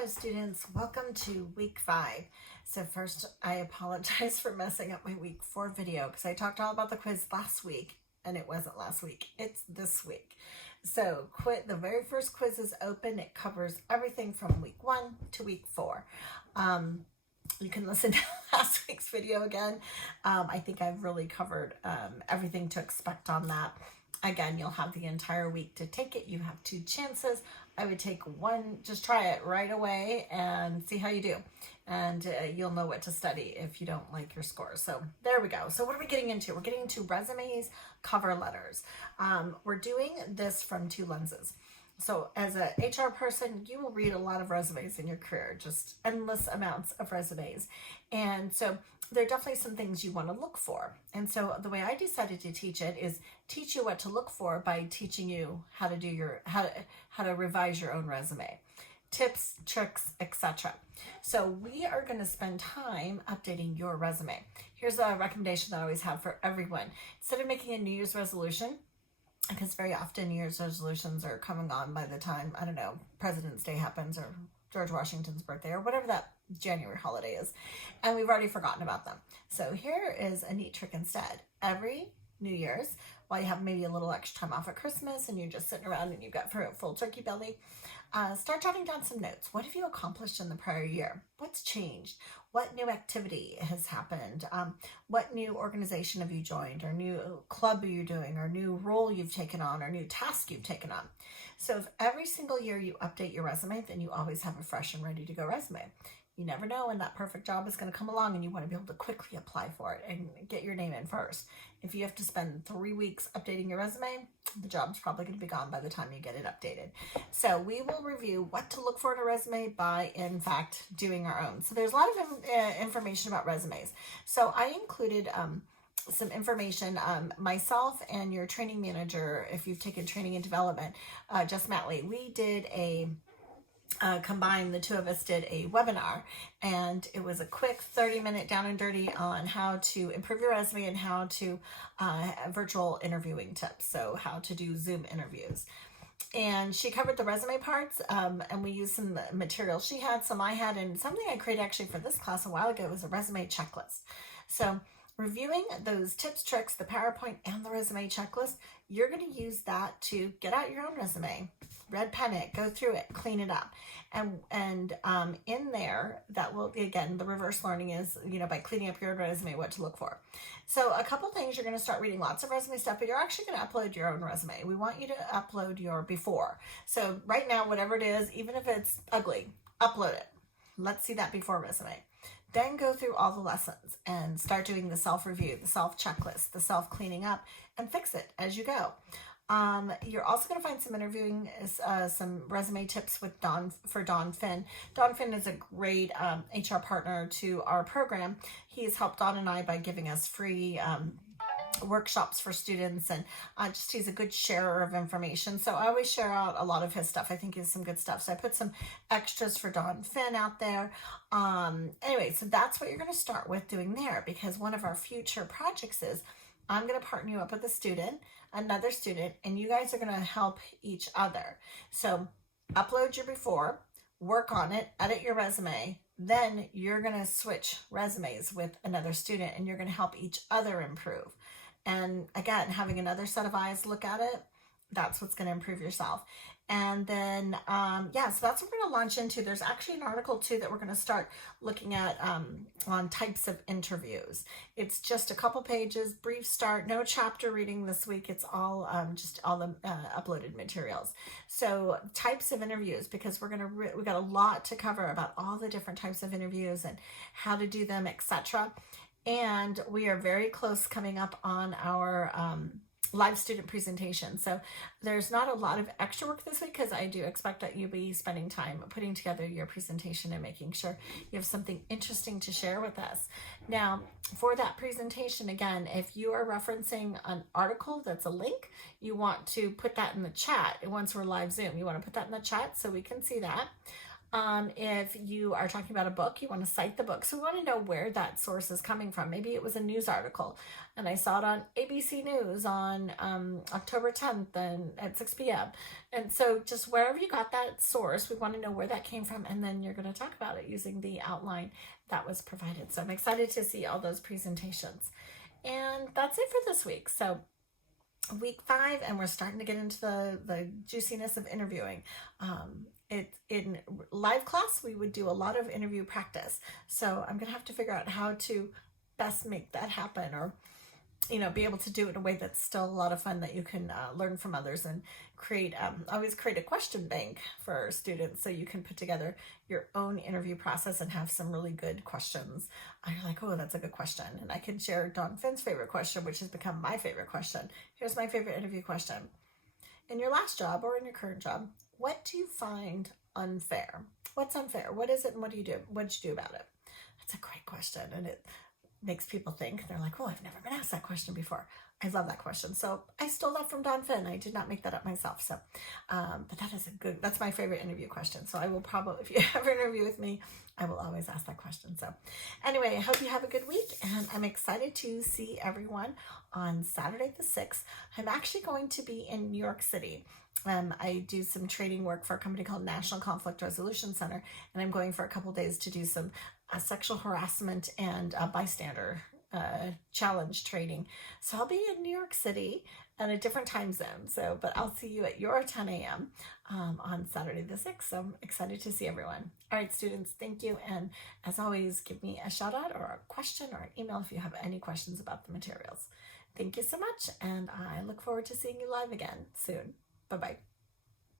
Hello students, welcome to week 5. So first I apologize for messing up my week 4 video because I talked all about the quiz last week and it wasn't last week, it's this week. So the very first quiz is open. It covers everything from week 1 to week 4. You can listen to last week's video again. I think I've really covered everything to expect on that. Again, you'll have the entire week to take it. You have 2 chances. I would take one, just try it right away and see how you do. And you'll know what to study if you don't like your scores. So there we go. So what are we getting into? We're getting into resumes, cover letters. We're doing this from 2 lenses. So as a HR person, you will read a lot of resumes in your career, just endless amounts of resumes. And so there are definitely some things you want to look for. And so the way I decided to teach it is teach you what to look for by teaching you how to do how to revise your own resume. Tips, tricks, etc. So we are going to spend time updating your resume. Here's a recommendation that I always have for everyone. Instead of making a New Year's resolution, because very often New Year's resolutions are coming on by the time, I don't know, President's Day happens or George Washington's birthday or whatever that January holiday is, and we've already forgotten about them. So here is a neat trick instead. Every New Year's, while you have maybe a little extra time off at Christmas and you're just sitting around and you've got full turkey belly, start jotting down some notes. What have you accomplished in the prior year? What's changed? What new activity has happened? What new organization have you joined, or new club are you doing, or new role you've taken on, or new task you've taken on? So if every single year you update your resume, then you always have a fresh and ready to go resume. You never know when that perfect job is going to come along and you want to be able to quickly apply for it and get your name in first. If you have to spend 3 weeks updating your resume, the job's probably going to be gone by the time you get it updated. So we will review what to look for in a resume by, in fact, doing our own. So there's a lot of information about resumes. So I included some information. Myself and your training manager, if you've taken training and development, Jess Matley, we did combined, the 2 of us did a webinar, and it was a quick 30-minute down and dirty on how to improve your resume and how to virtual interviewing tips, so how to do Zoom interviews. And she covered the resume parts, and we used some material she had, some I had, and something I created actually for this class a while ago was a resume checklist. So reviewing those tips, tricks, the PowerPoint, and the resume checklist, you're going to use that to get out your own resume, red pen it, go through it, clean it up. And in there, that will, again, the reverse learning is, by cleaning up your resume, what to look for. So a couple things, you're going to start reading lots of resume stuff, but you're actually going to upload your own resume. We want you to upload your before. So right now, whatever it is, even if it's ugly, upload it. Let's see that before resume. Then go through all the lessons and start doing the self-review, the self-checklist, the self-cleaning up, and fix it as you go. You're also going to find some interviewing, some resume tips with Don Finn. Don Finn is a great HR partner to our program. He's helped Don and I by giving us free workshops for students, and he's a good sharer of information. So I always share out a lot of his stuff. I think he has some good stuff. So I put some extras for Don Finn out there. Anyway, so that's what you're going to start with doing there, because one of our future projects is I'm going to partner you up with a student, another student, and you guys are going to help each other. So upload your before, work on it, edit your resume, then you're going to switch resumes with another student and you're going to help each other improve. And again, having another set of eyes look at it, that's what's going to improve yourself. And then, so that's what we're going to launch into. There's actually an article too that we're going to start looking at on types of interviews. It's just a couple pages, brief start, no chapter reading this week. It's all just all the uploaded materials. So types of interviews, because we got a lot to cover about all the different types of interviews and how to do them, etc. And we are very close coming up on our live student presentation. So there's not a lot of extra work this week, because I do expect that you'll be spending time putting together your presentation and making sure you have something interesting to share with us. Now, for that presentation, again, if you are referencing an article that's a link, you want to put that in the chat. Once we're live Zoom, you want to put that in the chat so we can see that. If you are talking about a book, you want to cite the book. So we want to know where that source is coming from. Maybe it was a news article and I saw it on ABC News on October 10th and at 6 p.m. And so just wherever you got that source, we want to know where that came from. And then you're going to talk about it using the outline that was provided. So I'm excited to see all those presentations. And that's it for this week. So week 5, and we're starting to get into the juiciness of interviewing. In live class, we would do a lot of interview practice. So I'm gonna have to figure out how to best make that happen, or be able to do it in a way that's still a lot of fun, that you can learn from others, and create. Always create a question bank for students, so you can put together your own interview process and have some really good questions. You're like, oh, that's a good question, and I can share Dawn Finn's favorite question, which has become my favorite question. Here's my favorite interview question. In your last job or in your current job, what do you find unfair? What's unfair? What is it, and what do you do? What did you do about it? That's a great question, and it makes people think. They're like, oh, I've never been asked that question before. I love that question. So I stole that from Dawn Finn. I did not make that up myself. So, but that's my favorite interview question. So I will probably, if you ever interview with me, I will always ask that question. So anyway, I hope you have a good week, and I'm excited to see everyone on Saturday the 6th. I'm actually going to be in New York City. I do some training work for a company called National Conflict Resolution Center, and I'm going for a couple days to do some sexual harassment and bystander challenge training. So I'll be in New York City at a different time zone. So, but I'll see you at your 10 a.m. On Saturday the 6th. So I'm excited to see everyone. All right, students, thank you. And as always, give me a shout out or a question or an email if you have any questions about the materials. Thank you so much. And I look forward to seeing you live again soon. Bye-bye.